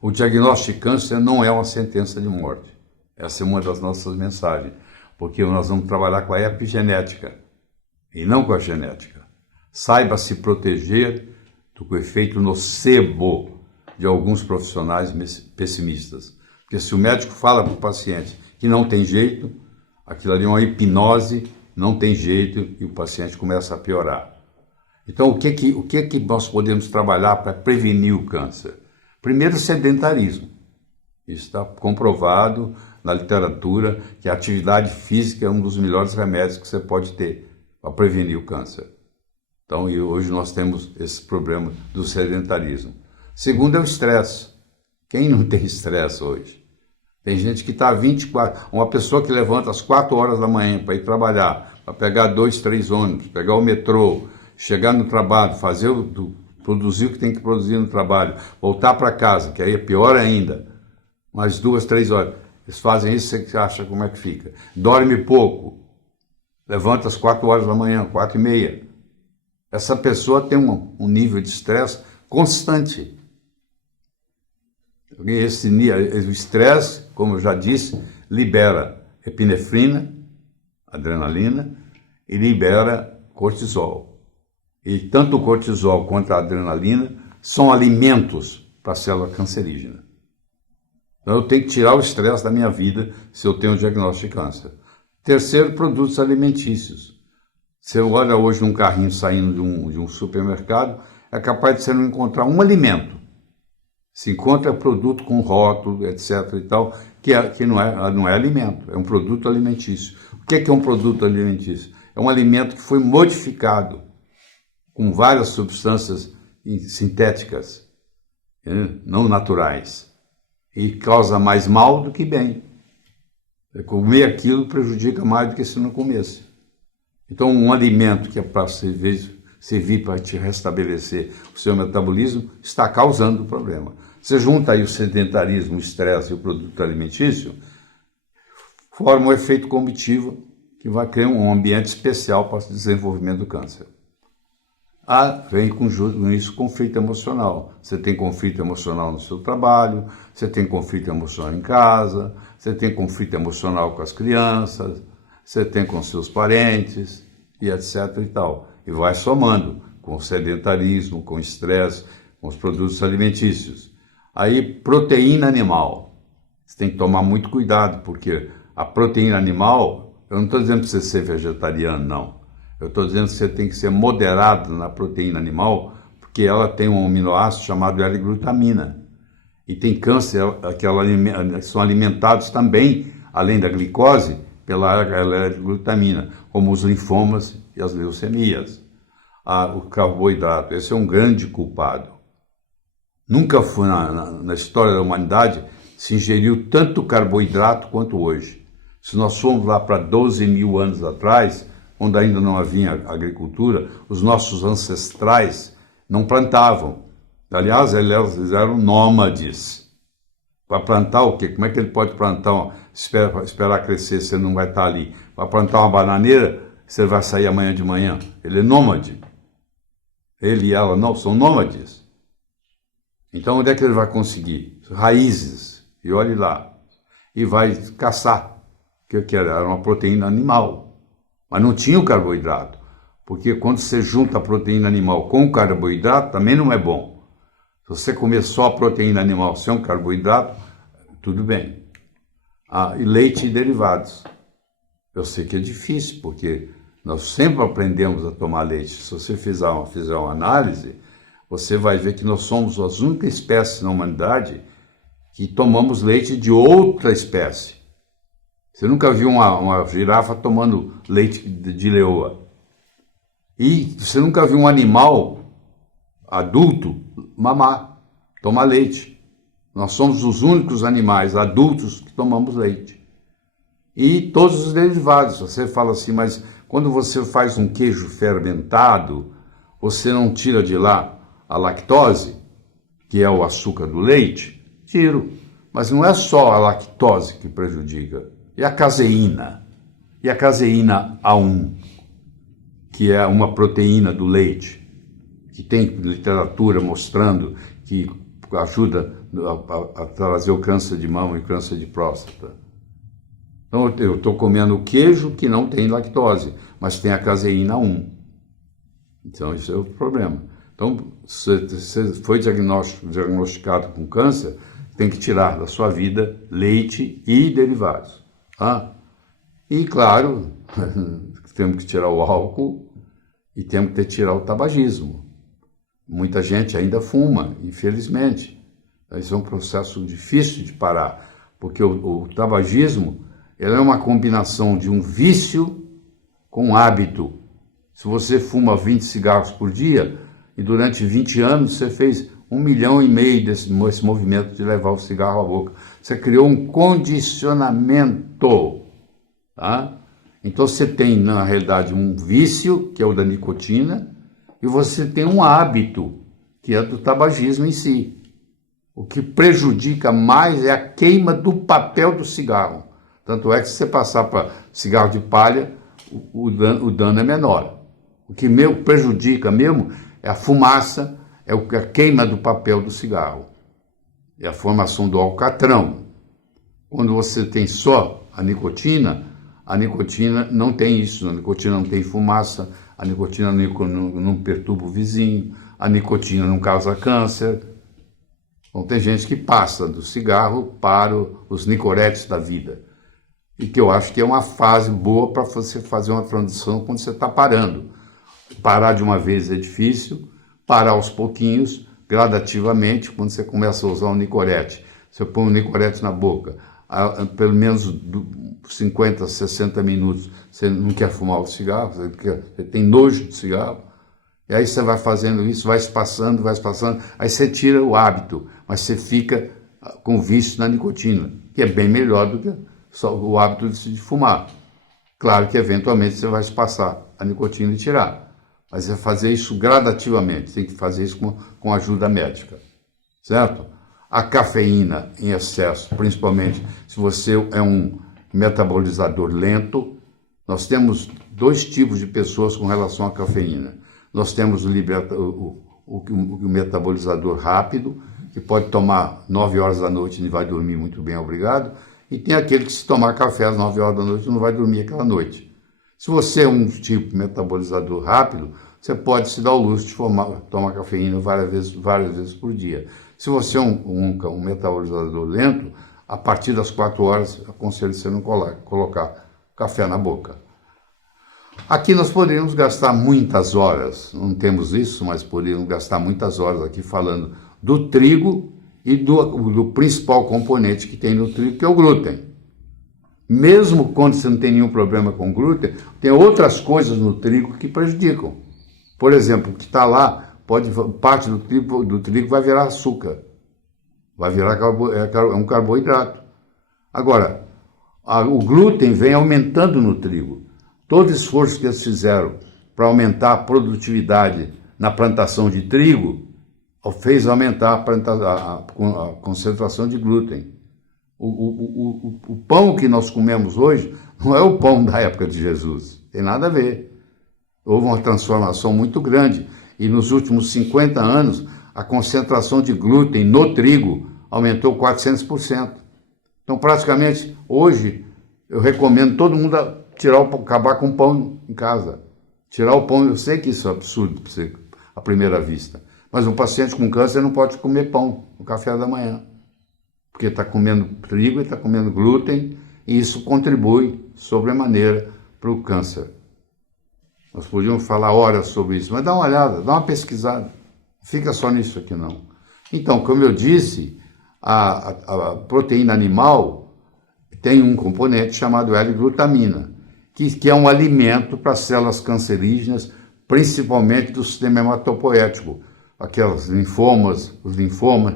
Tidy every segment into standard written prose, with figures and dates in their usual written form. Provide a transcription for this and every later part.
O diagnóstico de câncer não é uma sentença de morte. Essa é uma das nossas mensagens, porque nós vamos trabalhar com a epigenética e não com a genética. Saiba se proteger do efeito nocebo de alguns profissionais pessimistas. Porque se o médico fala para o paciente que não tem jeito, aquilo ali é uma hipnose, não tem jeito, e o paciente começa a piorar. Então, o que nós podemos trabalhar para prevenir o câncer? Primeiro, sedentarismo. Isso está comprovado na literatura que a atividade física é um dos melhores remédios que você pode ter para prevenir o câncer. Então, e hoje nós temos esse problema do sedentarismo. Segundo é o estresse. Quem não tem estresse hoje? Tem gente que está 24... Uma pessoa que levanta às 4 horas da manhã para ir trabalhar, para pegar 2, 3 ônibus, pegar o metrô, chegar no trabalho, produzir o que tem que produzir no trabalho, voltar para casa, que aí é pior ainda, mais 2, 3 horas. Eles fazem isso, você acha como é que fica. Dorme pouco, levanta às 4 horas da manhã, 4 e meia. Essa pessoa tem um nível de estresse constante. O estresse, como eu já disse, libera epinefrina, adrenalina, e libera cortisol. E tanto o cortisol quanto a adrenalina são alimentos para a célula cancerígena. Então eu tenho que tirar o estresse da minha vida se eu tenho um diagnóstico de câncer. Terceiro, produtos alimentícios. Você olha hoje num carrinho saindo de um supermercado, é capaz de você não encontrar um alimento. Se encontra produto com rótulo, etc. e tal, que não é alimento, é um produto alimentício. O que é um produto alimentício? É um alimento que foi modificado com várias substâncias sintéticas, não naturais, e causa mais mal do que bem. Comer aquilo prejudica mais do que se não comesse. Então, um alimento que é para servir para te restabelecer o seu metabolismo está causando o problema. Você junta aí o sedentarismo, o estresse e o produto alimentício, forma um efeito combutivo que vai criar um ambiente especial para o desenvolvimento do câncer. Vem com isso conflito emocional. Você tem conflito emocional no seu trabalho, você tem conflito emocional em casa, você tem conflito emocional com as crianças, você tem com seus parentes, e etc. e tal. E vai somando com o sedentarismo, com o estresse, com os produtos alimentícios. Aí, proteína animal. Você tem que tomar muito cuidado, porque a proteína animal, eu não estou dizendo para você ser vegetariano, não. Eu estou dizendo que você tem que ser moderado na proteína animal, porque ela tem um aminoácido chamado L-glutamina. E tem câncer que são alimentados também, além da glicose, pela L-glutamina, como os linfomas e as leucemias. O carboidrato, esse é um grande culpado. Nunca foi na história da humanidade se ingeriu tanto carboidrato quanto hoje. Se nós formos lá para 12 mil anos atrás, onde ainda não havia agricultura, os nossos ancestrais não plantavam. Aliás, eles eram nômades. Para plantar o quê? Como é que ele pode plantar? Esperar crescer, você não vai estar ali. Para plantar uma bananeira, você vai sair amanhã de manhã. Ele é nômade. Ele e ela não, são nômades. Então, onde é que ele vai conseguir? Raízes. E olhe lá. E vai caçar. O que era? Era uma proteína animal. Mas não tinha o carboidrato. Porque quando você junta a proteína animal com o carboidrato, também não é bom. Se você comer só a proteína animal sem o carboidrato, tudo bem. E leite e derivados. Eu sei que é difícil, porque nós sempre aprendemos a tomar leite. Se você fizer uma análise, você vai ver que nós somos as únicas espécies na humanidade que tomamos leite de outra espécie. Você nunca viu uma girafa tomando leite de leoa. E você nunca viu um animal adulto tomar leite. Nós somos os únicos animais adultos que tomamos leite. E todos os derivados. Você fala assim, mas quando você faz um queijo fermentado, você não tira de lá a lactose, que é o açúcar do leite? Tiro. Mas não é só a lactose que prejudica. E a caseína? E a caseína A1, que é uma proteína do leite, que tem literatura mostrando que ajuda a trazer o câncer de mama e o câncer de próstata. Então, eu estou comendo queijo que não tem lactose, mas tem a caseína 1. Então, isso é o problema. Então, se você foi diagnosticado com câncer, tem que tirar da sua vida leite e derivados. Tá? E, claro, temos que tirar o álcool e temos que tirar o tabagismo. Muita gente ainda fuma, infelizmente. Isso é um processo difícil de parar, porque o tabagismo ele é uma combinação de um vício com um hábito. Se você fuma 20 cigarros por dia, e durante 20 anos você fez 1,5 milhão desse movimento de levar o cigarro à boca. Você criou um condicionamento. Tá? Então você tem, na realidade, um vício, que é o da nicotina, e você tem um hábito, que é do tabagismo em si. O que prejudica mais é a queima do papel do cigarro. Tanto é que se você passar para cigarro de palha, o dano é menor. O que prejudica mesmo é a fumaça, é a queima do papel do cigarro. É a formação do alcatrão. Quando você tem só a nicotina não tem isso. A nicotina não tem fumaça, a nicotina não perturba o vizinho, a nicotina não causa câncer. Então tem gente que passa do cigarro para os nicoretes da vida. E que eu acho que é uma fase boa para você fazer uma transição quando você está parando. Parar de uma vez é difícil, parar aos pouquinhos, gradativamente, quando você começa a usar um nicorete. Você põe um nicorete na boca, pelo menos 50, 60 minutos, você não quer fumar o cigarro, você tem nojo de cigarro, e aí você vai fazendo isso, vai se passando, aí você tira o hábito, mas você fica com vício na nicotina, que é bem melhor do que só o hábito de fumar. Claro que eventualmente você vai se passar a nicotina e tirar, mas é fazer isso gradativamente, tem que fazer isso com ajuda médica, certo? A cafeína em excesso, principalmente se você é um metabolizador lento, nós temos 2 tipos de pessoas com relação à cafeína. Nós temos o metabolizador rápido, que pode tomar 9 horas da noite e vai dormir muito bem, obrigado. E tem aquele que se tomar café às 9 horas da noite não vai dormir aquela noite. Se você é um tipo metabolizador rápido, você pode se dar o luxo de tomar cafeína várias vezes por dia. Se você é um metabolizador lento, a partir das 4 horas, aconselho você não colocar café na boca. Aqui nós poderíamos gastar muitas horas, não temos isso, mas poderíamos gastar muitas horas aqui falando do trigo e do principal componente que tem no trigo, que é o glúten. Mesmo quando você não tem nenhum problema com glúten, tem outras coisas no trigo que prejudicam. Por exemplo, o que está lá, parte do trigo vai virar açúcar, vai virar um carboidrato. Agora, o glúten vem aumentando no trigo. Todo esforço que eles fizeram para aumentar a produtividade na plantação de trigo fez aumentar a concentração de glúten. O pão que nós comemos hoje não é o pão da época de Jesus, tem nada a ver. Houve uma transformação muito grande e nos últimos 50 anos a concentração de glúten no trigo aumentou 400%. Então praticamente hoje eu recomendo todo mundo acabar com o pão em casa. Tirar o pão, eu sei que isso é absurdo para você, à primeira vista, mas um paciente com câncer não pode comer pão no café da manhã, porque está comendo trigo e está comendo glúten, e isso contribui sobremaneira para o câncer. Nós podíamos falar horas sobre isso, mas dá uma olhada, dá uma pesquisada. Não fica só nisso aqui, não. Então, como eu disse, a proteína animal tem um componente chamado L-glutamina, que é um alimento para células cancerígenas, principalmente do sistema hematopoético, aquelas linfomas, os linfomas,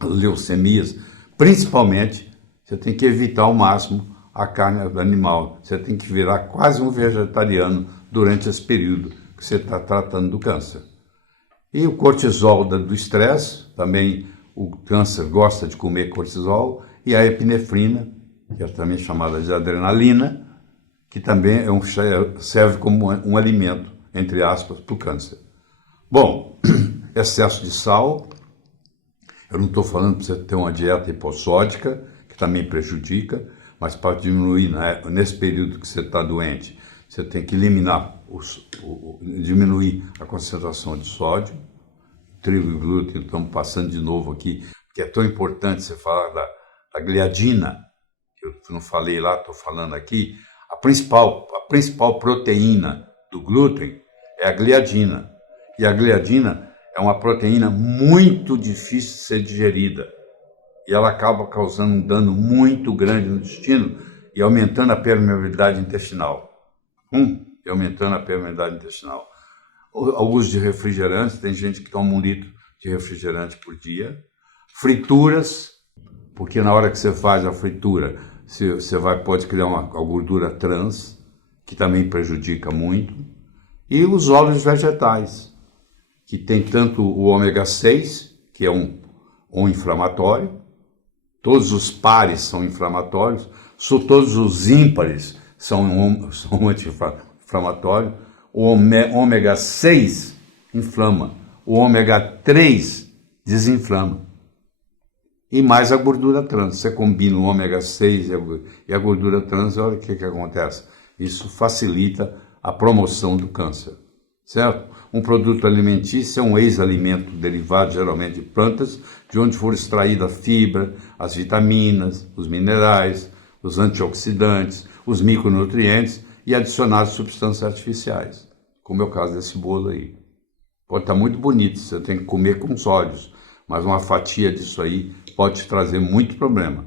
as leucemias. Principalmente, você tem que evitar ao máximo a carne animal. Você tem que virar quase um vegetariano durante esse período que você está tratando do câncer. E o cortisol do estresse, também o câncer gosta de comer cortisol, e a epinefrina, que é também chamada de adrenalina, que também serve como um alimento, entre aspas, para o câncer. Bom, excesso de sal Eu não estou falando para você ter uma dieta hipossódica, que também prejudica, mas para diminuir, né, nesse período que você está doente, você tem que eliminar, diminuir a concentração de sódio, trigo e glúten. Estamos passando de novo aqui, que é tão importante você falar da gliadina, que eu não falei lá, estou falando aqui. A principal proteína do glúten é a gliadina. E a gliadina é uma proteína muito difícil de ser digerida. E ela acaba causando um dano muito grande no intestino e aumentando a permeabilidade intestinal. E aumentando a permeabilidade intestinal. O uso de refrigerantes, tem gente que toma 1 litro de refrigerante por dia. Frituras, porque na hora que você faz a fritura, você pode criar uma gordura trans, que também prejudica muito. E os óleos vegetais, que tem tanto o ômega 6, que é um inflamatório, todos os pares são inflamatórios, todos os ímpares são anti-inflamatórios. O ômega 6 inflama, o ômega 3 desinflama. E mais a gordura trans. Você combina o ômega 6 e a gordura trans, olha o que acontece. Isso facilita a promoção do câncer, certo? Um produto alimentício é um ex-alimento derivado geralmente de plantas, de onde for extraída a fibra, as vitaminas, os minerais, os antioxidantes, os micronutrientes e adicionados substâncias artificiais, como é o caso desse bolo aí. Pode estar muito bonito, você tem que comer com os olhos, mas uma fatia disso aí pode te trazer muito problema.